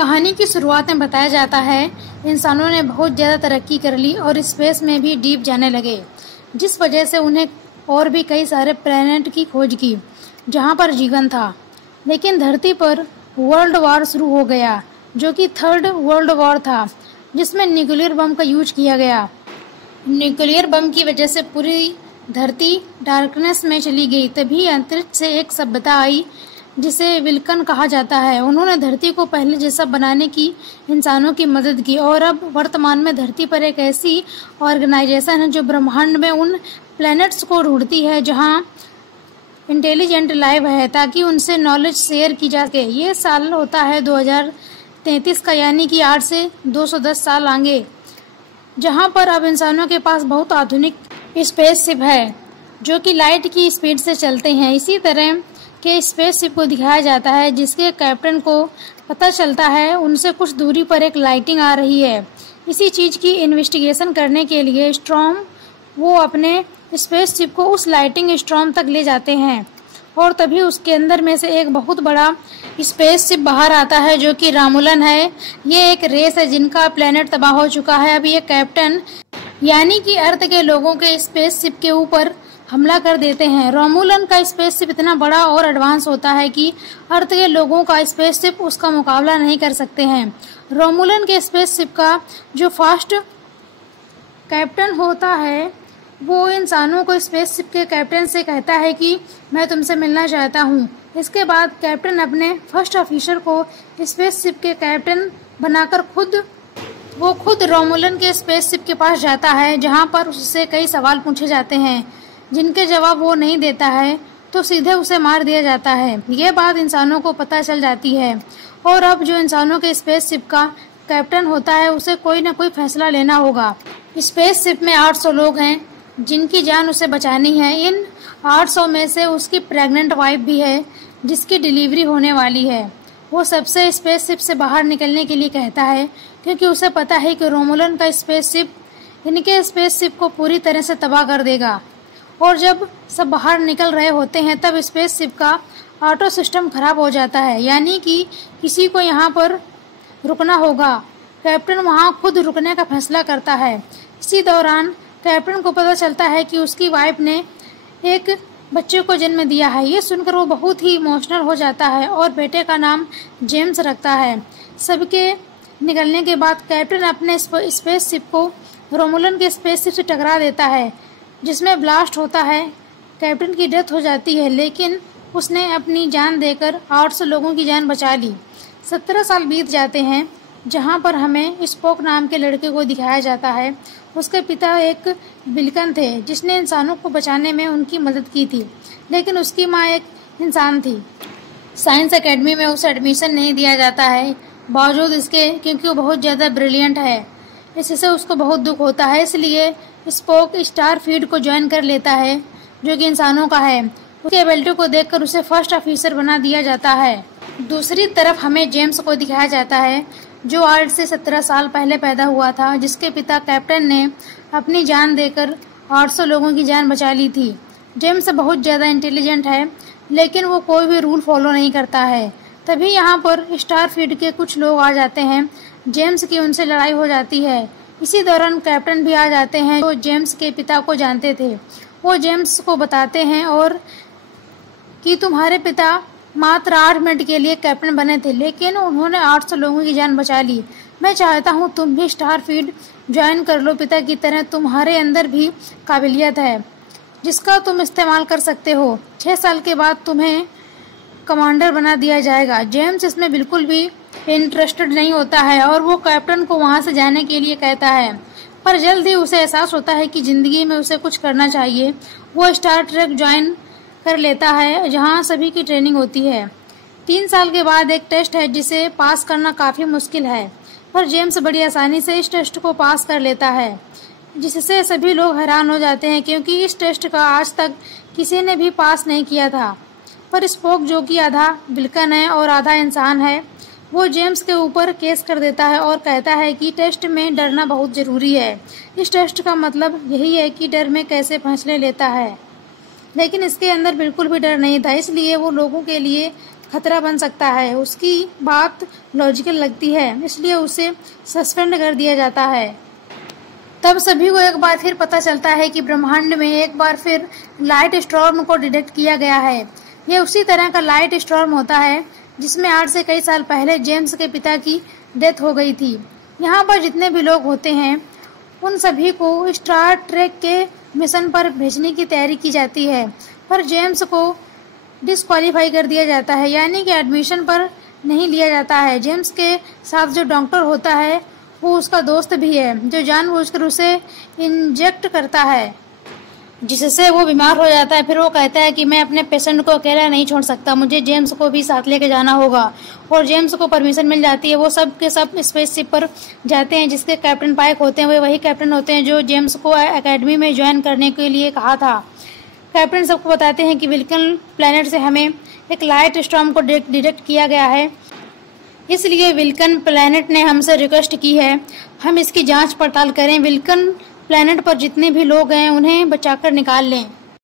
कहानी की शुरुआत में बताया जाता है इंसानों ने बहुत ज़्यादा तरक्की कर ली और स्पेस में भी डीप जाने लगे, जिस वजह से उन्हें और भी कई सारे प्लैनेट की खोज की जहां पर जीवन था। लेकिन धरती पर वर्ल्ड वॉर शुरू हो गया, जो कि थर्ड वर्ल्ड वॉर था, जिसमें न्यूक्लियर बम का यूज किया गया। न्यूक्लियर बम की वजह से पूरी धरती डार्कनेस में चली गई। तभी अंतरिक्ष से एक सभ्यता आई जिसे विल्कन कहा जाता है। उन्होंने धरती को पहले जैसा बनाने की इंसानों की मदद की और अब वर्तमान में धरती पर एक ऐसी ऑर्गेनाइजेशन है जो ब्रह्मांड में उन प्लैनेट्स को ढूंढती है जहां इंटेलिजेंट लाइफ है, ताकि उनसे नॉलेज शेयर की जा सके। ये साल होता है 2033 का, यानी कि 8 से 210 साल आगे, जहां पर अब इंसानों के पास बहुत आधुनिक स्पेसशिप है जो कि लाइट की स्पीड से चलते हैं। इसी तरह के स्पेसशिप को दिखाया जाता है जिसके कैप्टन को पता चलता है उनसे कुछ दूरी पर एक लाइटिंग आ रही है। इसी चीज़ की इन्वेस्टिगेशन करने के लिए स्टॉर्म वो अपने स्पेसशिप को उस लाइटिंग स्टॉर्म तक ले जाते हैं और तभी उसके अंदर में से एक बहुत बड़ा स्पेसशिप बाहर आता है जो कि रोमुलन है। ये एक रेस है जिनका प्लेनेट तबाह हो चुका है। अब ये कैप्टन यानी कि अर्थ के लोगों के स्पेसशिप के ऊपर हमला कर देते हैं। रोमुलन का स्पेसशिप इतना बड़ा और एडवांस होता है कि अर्थ के लोगों का स्पेसशिप उसका मुकाबला नहीं कर सकते हैं। रोमुलन के स्पेसशिप का जो फास्ट कैप्टन होता है वो इंसानों को स्पेसशिप के कैप्टन से कहता है कि मैं तुमसे मिलना चाहता हूँ। इसके बाद कैप्टन अपने फर्स्ट ऑफिसर को स्पेसशिप के कैप्टन बनाकर खुद रोमुलन के स्पेसशिप के पास जाता है, जहाँ पर उससे कई सवाल पूछे जाते हैं जिनके जवाब वो नहीं देता है तो सीधे उसे मार दिया जाता है। ये बात इंसानों को पता चल जाती है और अब जो इंसानों के स्पेसशिप का कैप्टन होता है उसे कोई ना कोई फैसला लेना होगा। स्पेसशिप में 800 लोग हैं जिनकी जान उसे बचानी है। इन 800 में से उसकी प्रेग्नेंट वाइफ भी है जिसकी डिलीवरी होने वाली है। वो सबसे स्पेसशिप से बाहर निकलने के लिए कहता है क्योंकि उसे पता है कि रोमुलन का स्पेसशिप इनके स्पेसशिप को पूरी तरह से तबाह कर देगा। और जब सब बाहर निकल रहे होते हैं तब स्पेसशिप का ऑटो सिस्टम खराब हो जाता है, यानी कि किसी को यहाँ पर रुकना होगा। कैप्टन वहाँ खुद रुकने का फैसला करता है। इसी दौरान कैप्टन को पता चलता है कि उसकी वाइफ ने एक बच्चे को जन्म दिया है। ये सुनकर वो बहुत ही इमोशनल हो जाता है और बेटे का नाम जेम्स रखता है। सबके निकलने के बाद कैप्टन अपने स्पेसशिप को रोमुलन के स्पेसशिप से टकरा देता है जिसमें ब्लास्ट होता है। कैप्टन की डेथ हो जाती है, लेकिन उसने अपनी जान देकर 800 लोगों की जान बचा ली। 17 साल बीत जाते हैं, जहां पर हमें स्पोक नाम के लड़के को दिखाया जाता है। उसके पिता एक विल्कन थे जिसने इंसानों को बचाने में उनकी मदद की थी, लेकिन उसकी माँ एक इंसान थी। साइंस एकेडमी में उसे एडमिशन नहीं दिया जाता है बावजूद इसके, क्योंककि वो बहुत ज़्यादा ब्रिलियंट है। इससे उसको बहुत दुख होता है, इसलिए स्पोक स्टारफील्ड को ज्वाइन कर लेता है जो कि इंसानों का है। उसके एबिलिटी को देखकर उसे फर्स्ट ऑफिसर बना दिया जाता है। दूसरी तरफ हमें जेम्स को दिखाया जाता है जो आज से 17 साल पहले पैदा हुआ था, जिसके पिता कैप्टन ने अपनी जान देकर 800 लोगों की जान बचा ली थी। जेम्स बहुत ज़्यादा इंटेलिजेंट है, लेकिन वो कोई भी रूल फॉलो नहीं करता है। तभी यहाँ पर स्टारफील्ड के कुछ लोग आ जाते हैं। जेम्स की उनसे लड़ाई हो जाती है। इसी दौरान कैप्टन भी आ जाते हैं जो जेम्स के पिता को जानते थे। वो जेम्स को बताते हैं और कि तुम्हारे पिता मात्र 8 मिनट के लिए कैप्टन बने थे, लेकिन उन्होंने 800 लोगों की जान बचा ली। मैं चाहता हूँ तुम भी स्टारफील्ड ज्वाइन कर लो। पिता की तरह तुम्हारे अंदर भी काबिलियत है जिसका तुम इस्तेमाल कर सकते हो। 6 साल के बाद तुम्हें कमांडर बना दिया जाएगा। जेम्स इसमें बिल्कुल भी इंटरेस्टेड नहीं होता है और वो कैप्टन को वहाँ से जाने के लिए कहता है, पर जल्द ही उसे एहसास होता है कि ज़िंदगी में उसे कुछ करना चाहिए। वो स्टार ट्रेक ज्वाइन कर लेता है जहाँ सभी की ट्रेनिंग होती है। 3 साल के बाद एक टेस्ट है जिसे पास करना काफ़ी मुश्किल है, पर जेम्स बड़ी आसानी से इस टेस्ट को पास कर लेता है, जिससे सभी लोग हैरान हो जाते हैं क्योंकि इस टेस्ट का आज तक किसी ने भी पास नहीं किया था। पर स्पोक जो कि आधा विल्कन है और आधा इंसान है, वो जेम्स के ऊपर केस कर देता है और कहता है कि टेस्ट में डरना बहुत ज़रूरी है। इस टेस्ट का मतलब यही है कि डर में कैसे फैसले लेता है, लेकिन इसके अंदर बिल्कुल भी डर नहीं था, इसलिए वो लोगों के लिए खतरा बन सकता है। उसकी बात लॉजिकल लगती है, इसलिए उसे सस्पेंड कर दिया जाता है। तब सभी को एक बार फिर पता चलता है कि ब्रह्मांड में एक बार फिर लाइट स्टॉर्म को डिटेक्ट किया गया है। यह उसी तरह का लाइट स्टॉर्म होता है जिसमें आज से कई साल पहले जेम्स के पिता की डेथ हो गई थी। यहाँ पर जितने भी लोग होते हैं उन सभी को स्टार ट्रेक के मिशन पर भेजने की तैयारी की जाती है, पर जेम्स को डिस्क्वालीफाई कर दिया जाता है, यानी कि एडमिशन पर नहीं लिया जाता है। जेम्स के साथ जो डॉक्टर होता है वो उसका दोस्त भी है, जो जानबूझकर उसे इंजेक्ट करता है, जिससे वो बीमार हो जाता है। फिर वो कहता है कि मैं अपने पेशेंट को अकेला नहीं छोड़ सकता, मुझे जेम्स को भी साथ लेके जाना होगा। और जेम्स को परमिशन मिल जाती है। वो सब के सब स्पेसशिप पर जाते हैं, जिसके कैप्टन पाइक होते हैं। वे वही कैप्टन होते हैं जो जेम्स को एकेडमी में ज्वाइन करने के लिए कहा था। कैप्टन सबको बताते हैं कि विल्कन प्लैनेट से हमें एक लाइट स्टॉर्म को डिटेक्ट किया गया है, इसलिए विल्कन प्लैनेट ने हमसे रिक्वेस्ट की है हम इसकी जांच पड़ताल करें। विल्कन प्लैनेट पर जितने भी लोग हैं उन्हें बचाकर निकाल लें।